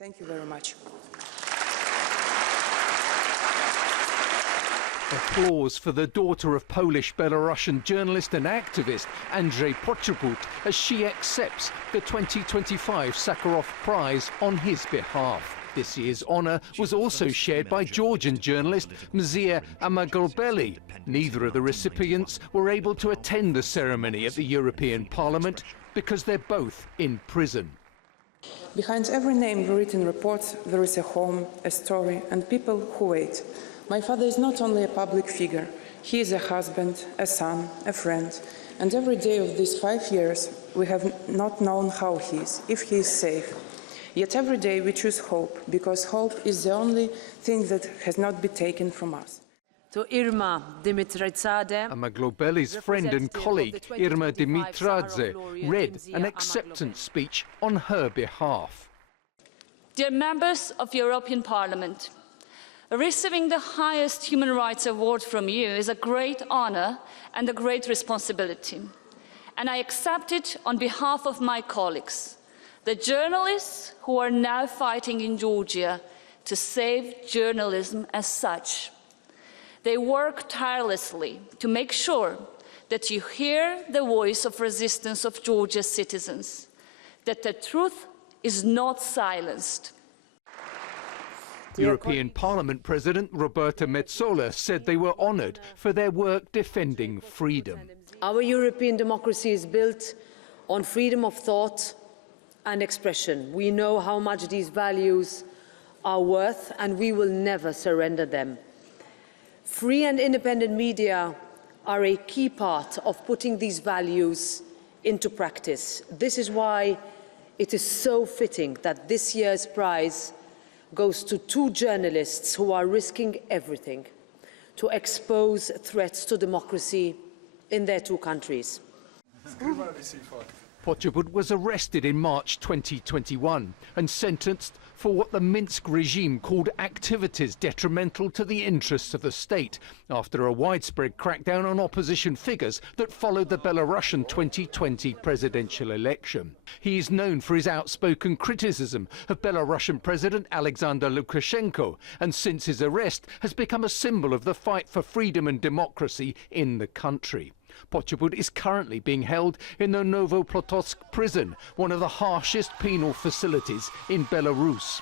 Thank you very much. Applause for the daughter of Polish-Belarusian journalist and activist Andrzej Poczobut as she accepts the 2025 Sakharov Prize on his behalf. This year's honour was also shared by Georgian journalist Mzia Amaglobeli. Neither of the recipients were able to attend the ceremony at the European Parliament because they're both in prison. Behind every name written report, there is a home, a story, and people who wait. My father is not only a public figure, he is a husband, a son, a friend, and every day of these 5 years we have not known how he is, if he is safe. Yet every day we choose hope, because hope is the only thing that has not been taken from us. To Irma Dimitridze, Amaglobeli's friend and colleague Irma Dimitridze read an acceptance speech on her behalf. Dear members of European Parliament, receiving the highest human rights award from you is a great honor and a great responsibility. And I accept it on behalf of my colleagues, the journalists who are now fighting in Georgia to save journalism as such. They work tirelessly to make sure that you hear the voice of resistance of Georgia's citizens, that the truth is not silenced. European Parliament President Roberta Metsola said they were honoured for their work defending freedom. our European democracy is built on freedom of thought and expression. We know how much these values are worth, and we will never surrender them. Free and independent media are a key part of putting these values into practice. This is why it is so fitting that this year's prize goes to two journalists who are risking everything to expose threats to democracy in their two countries. Poczobut was arrested in March 2021 and sentenced for what the Minsk regime called activities detrimental to the interests of the state after a widespread crackdown on opposition figures that followed the Belarusian 2020 presidential election. He is known for his outspoken criticism of Belarusian President Alexander Lukashenko, and since his arrest has become a symbol of the fight for freedom and democracy in the country. Poczobut is currently being held in the Novoplotovsk prison, one of the harshest penal facilities in Belarus.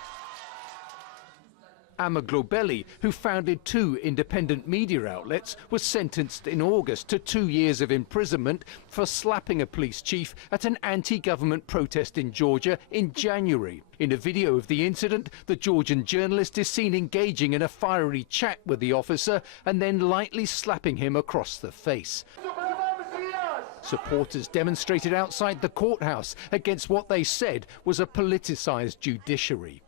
Amaglobeli, who founded two independent media outlets, was sentenced in August to 2 years of imprisonment for slapping a police chief at an anti-government protest in Georgia in January. In a video of the incident, the Georgian journalist is seen engaging in a fiery chat with the officer and then lightly slapping him across the face. Supporters demonstrated outside the courthouse against what they said was a politicised judiciary.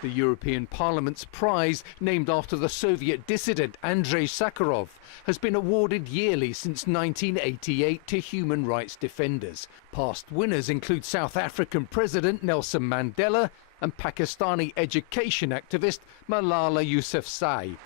The European Parliament's prize, named after the Soviet dissident Andrzej Sakharov, has been awarded yearly since 1988 to human rights defenders. Past winners include South African President Nelson Mandela and Pakistani education activist Malala Yousafzai.